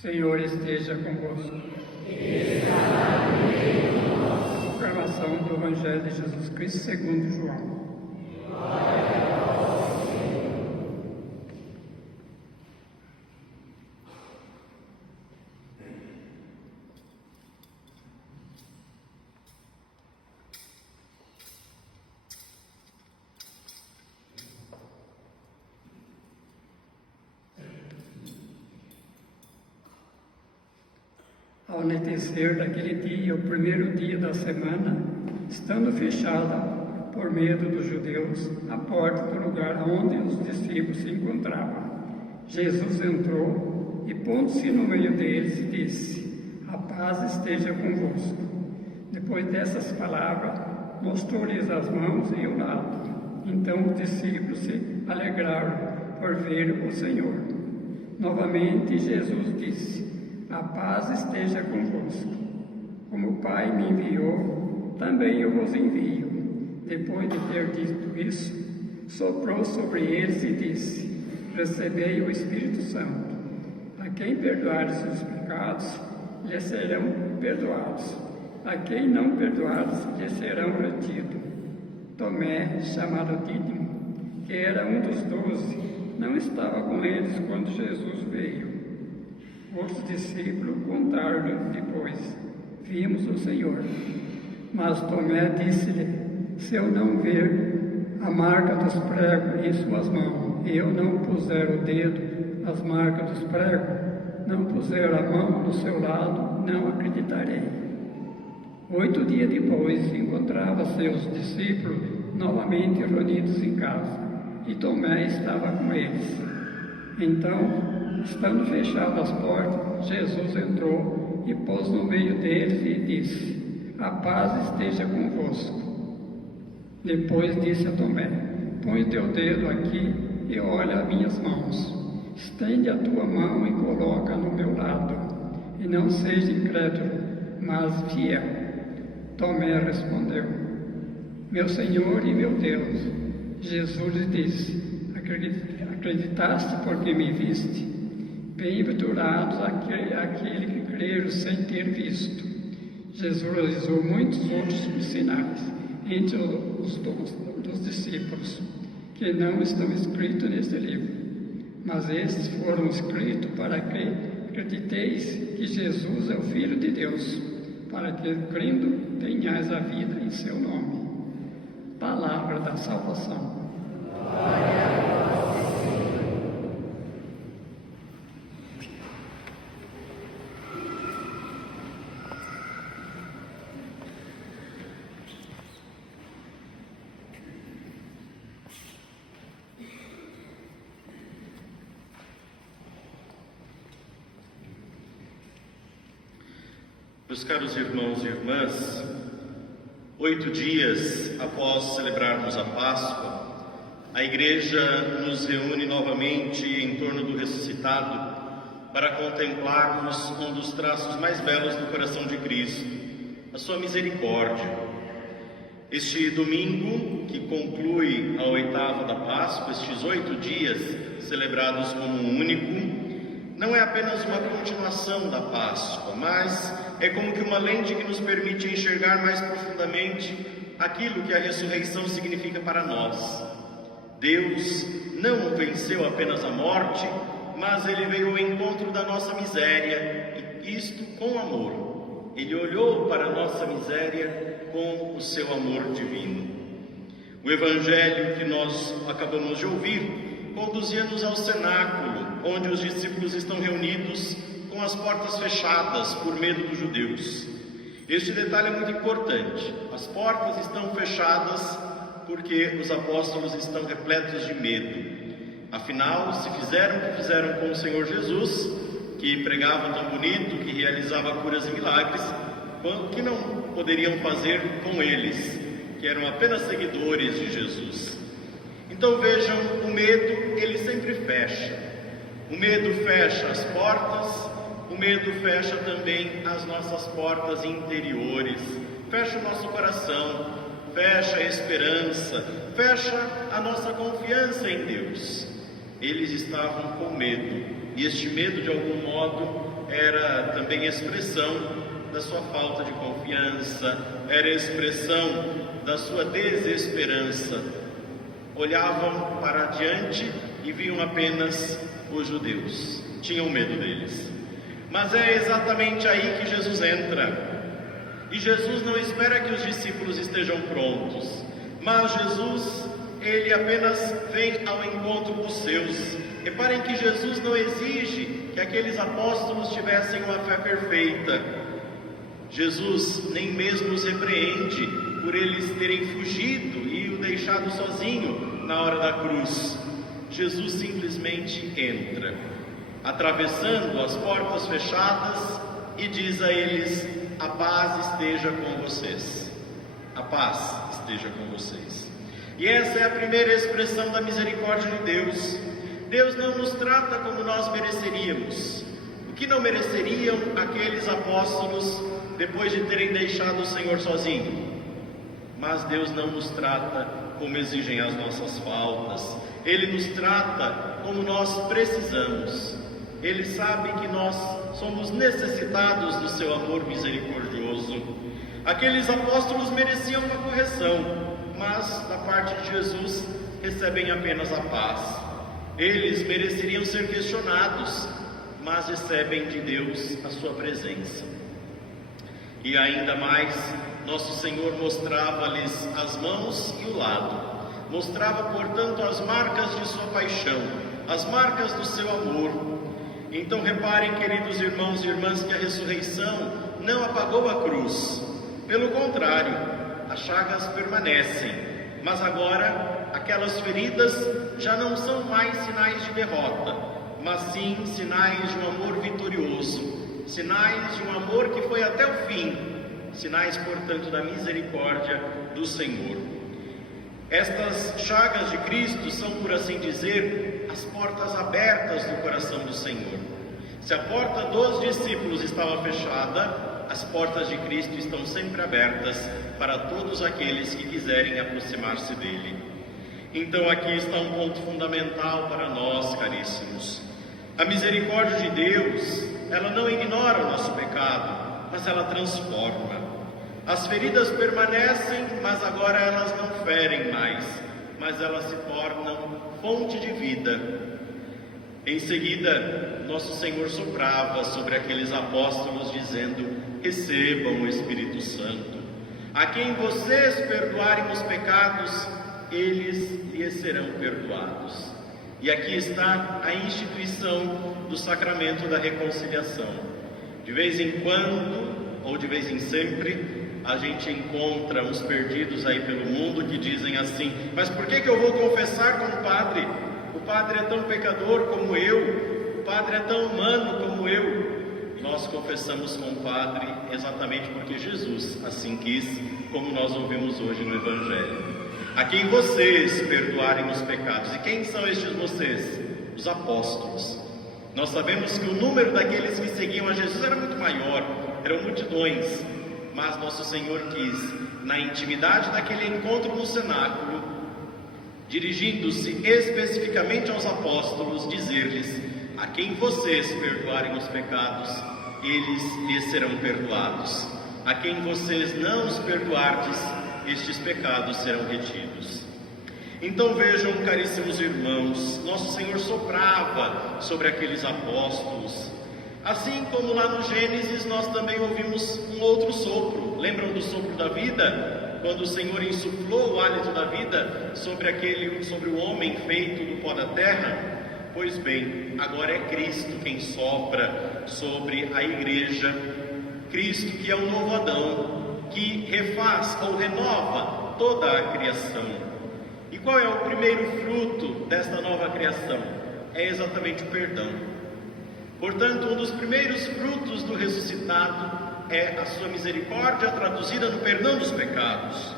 Senhor esteja convosco. Proclamação do Evangelho de Jesus Cristo segundo João. Ao anoitecer daquele dia, o primeiro dia da semana, estando fechada, por medo dos judeus, a porta do lugar onde os discípulos se encontravam, Jesus entrou e, pondo-se no meio deles, disse: "A paz esteja convosco." Depois dessas palavras, mostrou-lhes as mãos e o lado. Então os discípulos se alegraram por ver o Senhor. Novamente Jesus disse: "A paz esteja convosco. Como o Pai me enviou, também eu vos envio." Depois de ter dito isso, soprou sobre eles e disse: "Recebei o Espírito Santo. A quem perdoares os pecados, lhes serão perdoados. A quem não perdoares, lhes serão retidos." Tomé, chamado Dídimo, que era um dos 12, não estava com eles quando Jesus veio. Os discípulos contaram-lhe depois: "Vimos o Senhor." Mas Tomé disse-lhe: "Se eu não ver a marca dos pregos em suas mãos, e eu não puser o dedo nas marcas dos pregos, não puser a mão no seu lado, não acreditarei." 8 dias depois, encontrava-se os discípulos novamente reunidos em casa, e Tomé estava com eles. Então, estando fechadas as portas, Jesus entrou e pôs no meio deles e disse: "A paz esteja convosco." Depois disse a Tomé: "Põe teu dedo aqui e olha as minhas mãos. Estende a tua mão e coloca no meu lado. E não seja incrédulo, mas fiel." Tomé respondeu: "Meu Senhor e meu Deus." Jesus lhe disse: "Acreditaste porque me viste? Bem-aventurados aquele que creram sem ter visto." Jesus realizou muitos outros sinais entre os dos discípulos, que não estão escritos neste livro. Mas estes foram escritos para que acrediteis que Jesus é o Filho de Deus, para que, crendo, tenhais a vida em seu nome. Palavra da salvação. Meus caros irmãos e irmãs, 8 dias após celebrarmos a Páscoa, a Igreja nos reúne novamente em torno do ressuscitado para contemplarmos um dos traços mais belos do coração de Cristo, a sua misericórdia. Este domingo, que conclui a 8ª da Páscoa, estes 8 dias celebrados como um único, não é apenas uma continuação da Páscoa, mas é como que uma lente que nos permite enxergar mais profundamente aquilo que a ressurreição significa para nós. Deus não venceu apenas a morte, mas Ele veio ao encontro da nossa miséria, e isto com amor. Ele olhou para a nossa miséria com o seu amor divino. O Evangelho que nós acabamos de ouvir conduzia-nos ao cenáculo, onde os discípulos estão reunidos com as portas fechadas por medo dos judeus. Este detalhe é muito importante. As portas estão fechadas porque os apóstolos estão repletos de medo. Afinal, se fizeram o que fizeram com o Senhor Jesus, que pregava tão bonito, que realizava curas e milagres, que não poderiam fazer com eles, que eram apenas seguidores de Jesus? Então vejam, o medo, ele sempre fecha. O medo fecha as portas, o medo fecha também as nossas portas interiores, fecha o nosso coração, fecha a esperança, fecha a nossa confiança em Deus. Eles estavam com medo, e este medo de algum modo era também expressão da sua falta de confiança, era expressão da sua desesperança. Olhavam para diante e viam apenas os judeus, tinham medo deles. Mas é exatamente aí que Jesus entra. E Jesus não espera que os discípulos estejam prontos, mas Jesus, ele apenas vem ao encontro dos seus. Reparem que Jesus não exige que aqueles apóstolos tivessem uma fé perfeita. Jesus nem mesmo os repreende por eles terem fugido e o deixado sozinho na hora da cruz. Jesus simplesmente entra, atravessando as portas fechadas, e diz a eles: a paz esteja com vocês. A paz esteja com vocês. E essa é a primeira expressão da misericórdia de Deus. Deus não nos trata como nós mereceríamos. O que não mereceriam aqueles apóstolos depois de terem deixado o Senhor sozinho? Mas Deus não nos trata como exigem as nossas faltas. Ele nos trata como nós precisamos. Ele sabe que nós somos necessitados do seu amor misericordioso. Aqueles apóstolos mereciam uma correção, mas da parte de Jesus recebem apenas a paz. Eles mereceriam ser questionados, mas recebem de Deus a sua presença. E ainda mais, nosso Senhor mostrava-lhes as mãos e o lado. Mostrava, portanto, as marcas de sua paixão, as marcas do seu amor. Então reparem, queridos irmãos e irmãs, que a ressurreição não apagou a cruz. Pelo contrário, as chagas permanecem, mas agora aquelas feridas já não são mais sinais de derrota, mas sim sinais de um amor vitorioso, sinais de um amor que foi até o fim, sinais, portanto, da misericórdia do Senhor. Estas chagas de Cristo são, por assim dizer, as portas abertas do coração do Senhor. Se a porta dos discípulos estava fechada, as portas de Cristo estão sempre abertas para todos aqueles que quiserem aproximar-se dele. Então aqui está um ponto fundamental para nós, caríssimos. A misericórdia de Deus, ela não ignora o nosso pecado, mas ela transforma. As feridas permanecem, mas agora elas não ferem mais, mas elas se tornam fonte de vida. Em seguida, nosso Senhor soprava sobre aqueles apóstolos, dizendo: recebam o Espírito Santo. A quem vocês perdoarem os pecados, eles lhes serão perdoados. E aqui está a instituição do sacramento da reconciliação. De vez em quando, ou de vez em sempre, a gente encontra uns perdidos aí pelo mundo que dizem assim: mas por que eu vou confessar com o padre? O padre é tão pecador como eu, o padre é tão humano como eu. E nós confessamos com o padre exatamente porque Jesus assim quis, como nós ouvimos hoje no Evangelho. A quem vocês perdoarem os pecados. E quem são estes vocês? Os apóstolos. Nós sabemos que o número daqueles que seguiam a Jesus era muito maior, eram multidões. Mas nosso Senhor quis, na intimidade daquele encontro no cenáculo, dirigindo-se especificamente aos apóstolos, dizer-lhes: a quem vocês perdoarem os pecados, eles lhes serão perdoados. A quem vocês não os perdoardes, estes pecados serão retidos. Então vejam, caríssimos irmãos, nosso Senhor soprava sobre aqueles apóstolos. Assim como lá no Gênesis nós também ouvimos um outro sopro. Lembram do sopro da vida? Quando o Senhor insuflou o hálito da vida sobre o homem feito do pó da terra? Pois bem, agora é Cristo quem sopra sobre a igreja. Cristo, que é o novo Adão, que refaz ou renova toda a criação. E qual é o primeiro fruto desta nova criação? É exatamente o perdão. Portanto, um dos primeiros frutos do ressuscitado é a sua misericórdia, traduzida no perdão dos pecados.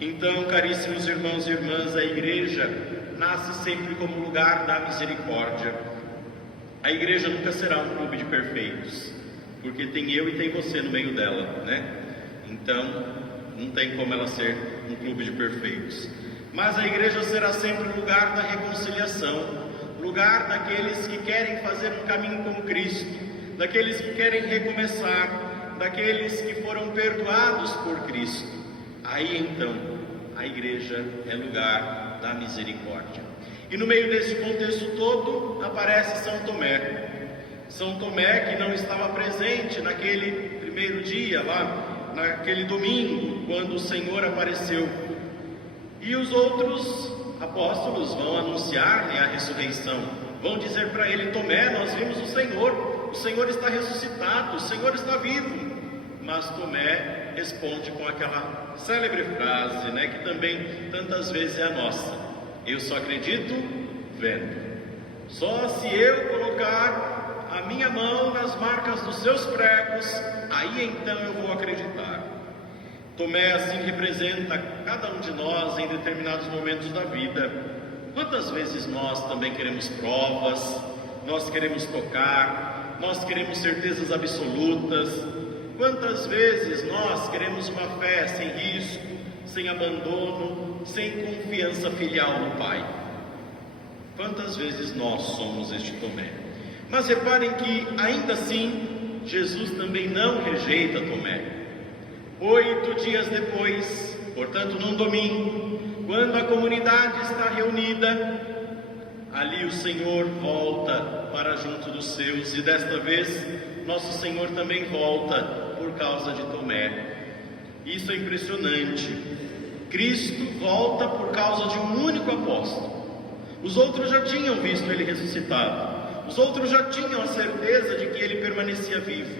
Então, caríssimos irmãos e irmãs, a igreja nasce sempre como lugar da misericórdia. A igreja nunca será um clube de perfeitos, porque tem eu e tem você no meio dela, né? Então, não tem como ela ser um clube de perfeitos. Mas a igreja será sempre um lugar da reconciliação, lugar daqueles que querem fazer um caminho com Cristo, daqueles que querem recomeçar, daqueles que foram perdoados por Cristo. Aí então, a igreja é lugar da misericórdia. E no meio desse contexto todo, aparece São Tomé. São Tomé que não estava presente naquele primeiro dia, lá naquele domingo, quando o Senhor apareceu. E os outros apóstolos vão anunciar-lhe a ressurreição. Vão dizer para ele: Tomé, nós vimos o Senhor está ressuscitado, o Senhor está vivo. Mas Tomé responde com aquela célebre frase, que também tantas vezes é a nossa: eu só acredito vendo. Só se eu colocar a minha mão nas marcas dos seus pregos, aí então eu vou acreditar. Tomé assim representa cada um de nós em determinados momentos da vida. Quantas vezes nós também queremos provas, nós queremos tocar, nós queremos certezas absolutas. Quantas vezes nós queremos uma fé sem risco, sem abandono, sem confiança filial no Pai? Quantas vezes nós somos este Tomé? Mas reparem que ainda assim, Jesus também não rejeita Tomé. 8 dias depois, portanto num domingo, quando a comunidade está reunida, ali o Senhor volta para junto dos seus, e desta vez nosso Senhor também volta por causa de Tomé. Isso é impressionante. Cristo volta por causa de um único apóstolo. Os outros já tinham visto ele ressuscitado, os outros já tinham a certeza de que ele permanecia vivo.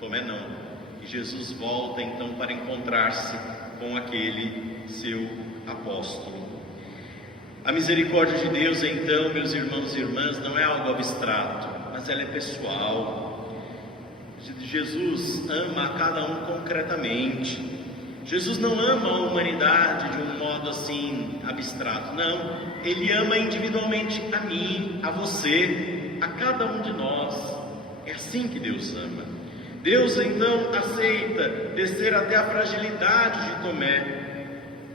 Tomé não. E Jesus volta então para encontrar-se com aquele seu apóstolo. A misericórdia de Deus, então, meus irmãos e irmãs, não é algo abstrato, mas ela é pessoal. Jesus ama a cada um concretamente. Jesus não ama a humanidade de um modo assim abstrato, não. Ele ama individualmente a mim, a você, a cada um de nós. É assim que Deus ama. Deus então aceita descer até a fragilidade de Tomé.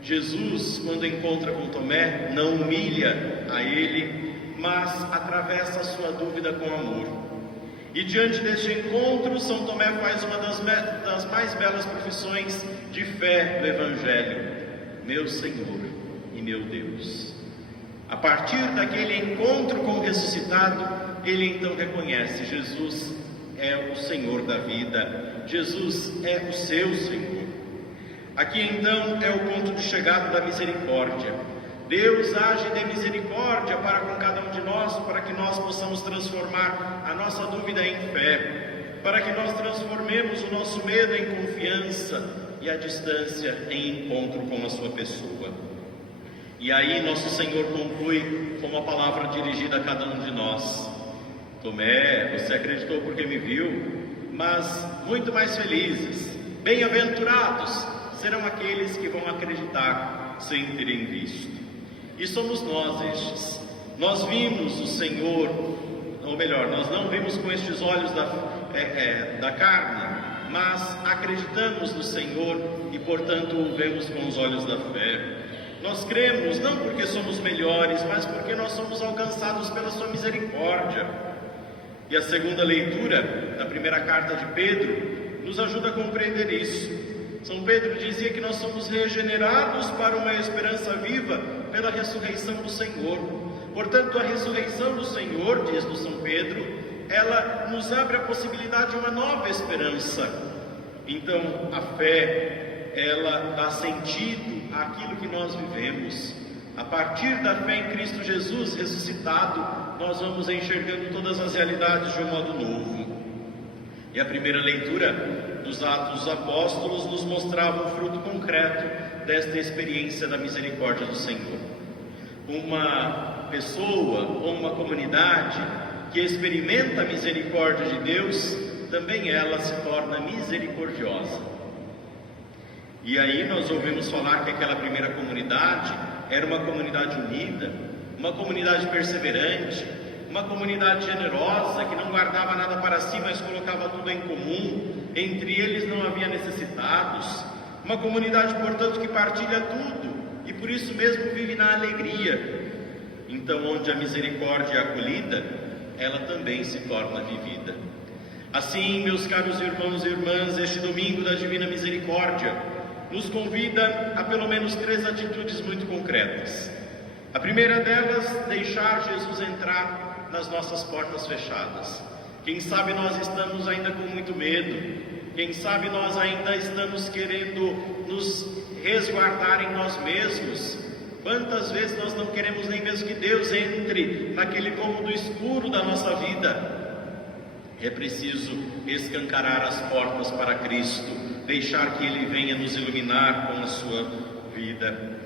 Jesus, quando encontra com Tomé, não humilha a ele, mas atravessa a sua dúvida com amor. E diante deste encontro, São Tomé faz uma das mais belas profissões de fé do Evangelho: meu Senhor e meu Deus. A partir daquele encontro com o ressuscitado, ele então reconhece: Jesus é o Senhor da vida, Jesus é o seu Senhor. Aqui então é o ponto de chegada da misericórdia. Deus age de misericórdia para com cada um de nós, para que nós possamos transformar a nossa dúvida em fé, para que nós transformemos o nosso medo em confiança e a distância em encontro com a sua pessoa. E aí nosso Senhor conclui com uma palavra dirigida a cada um de nós: Tomé, você acreditou porque me viu, mas muito mais felizes, bem-aventurados serão aqueles que vão acreditar sem terem visto. E somos nós estes. Nós vimos o Senhor, ou melhor, nós não vimos com estes olhos da carne, mas acreditamos no Senhor e, portanto, o vemos com os olhos da fé. Nós cremos não porque somos melhores, mas porque nós somos alcançados pela sua misericórdia. E a segunda leitura da primeira carta de Pedro nos ajuda a compreender isso. São Pedro dizia que nós somos regenerados para uma esperança viva pela ressurreição do Senhor. Portanto, a ressurreição do Senhor, diz-nos São Pedro, ela nos abre a possibilidade de uma nova esperança. Então, a fé, ela dá sentido àquilo que nós vivemos. A partir da fé em Cristo Jesus ressuscitado, nós vamos enxergando todas as realidades de um modo novo. E a primeira leitura dos Atos dos Apóstolos nos mostrava um fruto concreto desta experiência da misericórdia do Senhor. Uma pessoa ou uma comunidade que experimenta a misericórdia de Deus, também ela se torna misericordiosa. E aí nós ouvimos falar que aquela primeira comunidade era uma comunidade unida, uma comunidade perseverante, uma comunidade generosa, que não guardava nada para si, mas colocava tudo em comum. Entre eles não havia necessitados. Uma comunidade, portanto, que partilha tudo e por isso mesmo vive na alegria. Então, onde a misericórdia é acolhida, ela também se torna vivida. Assim, meus caros irmãos e irmãs, este domingo da Divina Misericórdia nos convida a pelo menos 3 atitudes muito concretas. A primeira delas, deixar Jesus entrar nas nossas portas fechadas. Quem sabe nós estamos ainda com muito medo, quem sabe nós ainda estamos querendo nos resguardar em nós mesmos. Quantas vezes nós não queremos nem mesmo que Deus entre naquele cômodo escuro da nossa vida? É preciso escancarar as portas para Cristo, deixar que Ele venha nos iluminar com a sua vida.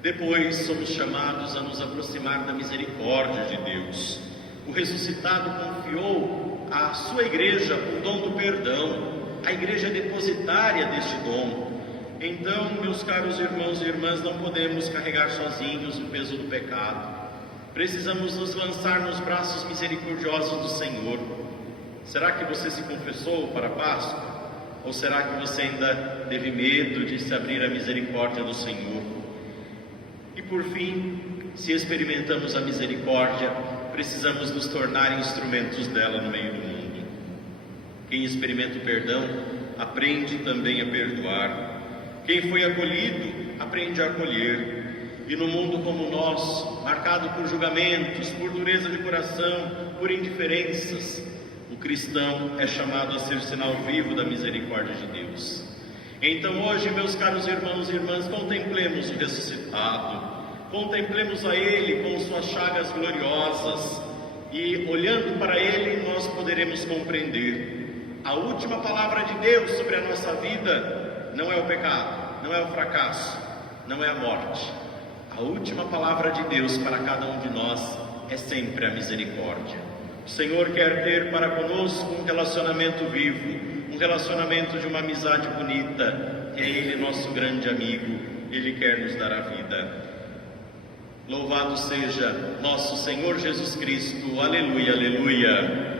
Depois somos chamados a nos aproximar da misericórdia de Deus. O ressuscitado confiou à sua igreja o dom do perdão. A igreja é depositária deste dom. Então, meus caros irmãos e irmãs, não podemos carregar sozinhos o peso do pecado. Precisamos nos lançar nos braços misericordiosos do Senhor. Será que você se confessou para a Páscoa? Ou será que você ainda teve medo de se abrir à misericórdia do Senhor? E por fim, se experimentamos a misericórdia, precisamos nos tornar instrumentos dela no meio do mundo. Quem experimenta o perdão, aprende também a perdoar. Quem foi acolhido, aprende a acolher. E no mundo como o nosso, marcado por julgamentos, por dureza de coração, por indiferenças, o cristão é chamado a ser sinal vivo da misericórdia de Deus. Então hoje, meus caros irmãos e irmãs, contemplemos o ressuscitado, contemplemos a Ele com suas chagas gloriosas, e olhando para Ele nós poderemos compreender. A última palavra de Deus sobre a nossa vida não é o pecado, não é o fracasso, não é a morte. A última palavra de Deus para cada um de nós é sempre a misericórdia. O Senhor quer ter para conosco um relacionamento vivo, um relacionamento de uma amizade bonita. É Ele nosso grande amigo, Ele quer nos dar a vida. Louvado seja nosso Senhor Jesus Cristo. Aleluia, aleluia.